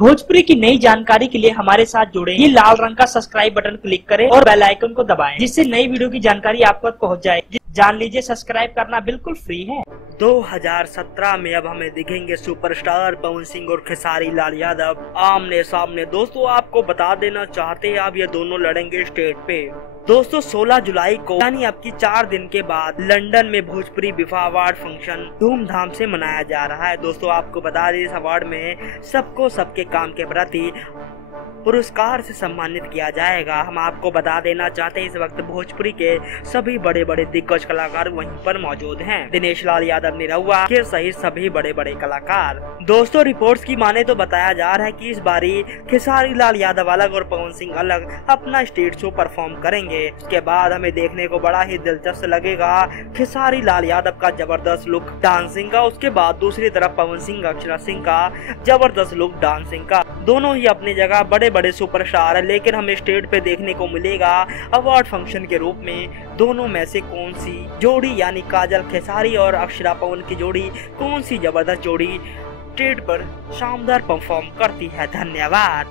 भोजपुरी की नई जानकारी के लिए हमारे साथ जुड़े। ये लाल रंग का सब्सक्राइब बटन क्लिक करें और बेल आइकन को दबाएं, जिससे नई वीडियो की जानकारी आप तक पहुंच जाए। जान लीजिए, सब्सक्राइब करना बिल्कुल फ्री है। 2017 में अब हमें दिखेंगे सुपरस्टार पवन सिंह और खेसारी लाल यादव आमने सामने। दोस्तों आपको बता देना चाहते हैं, अब ये दोनों लड़ेंगे स्टेज पे। दोस्तों 16 जुलाई को यानी अब की 4 दिन के बाद लंदन में भोजपुरी बिफा अवार्ड फंक्शन धूमधाम से मनाया जा रहा है। दोस्तों आपको बता दें, इस अवार्ड में सबको सबके काम के प्रति पुरस्कार से सम्मानित किया जाएगा। हम आपको बता देना चाहते हैं, इस वक्त भोजपुरी के सभी बड़े बड़े दिग्गज कलाकार वहीं पर मौजूद हैं। दिनेश लाल यादव निरहुआ के सहित सभी बड़े बड़े कलाकार। दोस्तों रिपोर्ट्स की माने तो बताया जा रहा है कि इस बारी खेसारी लाल यादव अलग और पवन सिंह अलग अपना स्टेज शो परफॉर्म करेंगे। उसके बाद हमें देखने को बड़ा ही दिलचस्प लगेगा खेसारी लाल यादव का जबरदस्त लुक डांसिंग का, उसके बाद दूसरी तरफ पवन सिंह अक्षरा सिंह का जबरदस्त लुक डांसिंग का। दोनों ही अपनी जगह बड़े बड़े सुपरस्टार है, लेकिन हमें स्टेज पे देखने को मिलेगा अवार्ड फंक्शन के रूप में दोनों में से कौन सी जोड़ी यानी काजल खेसारी और अक्षरा पवन की जोड़ी कौन सी जबरदस्त जोड़ी स्टेज पर शानदार परफॉर्म करती है। धन्यवाद।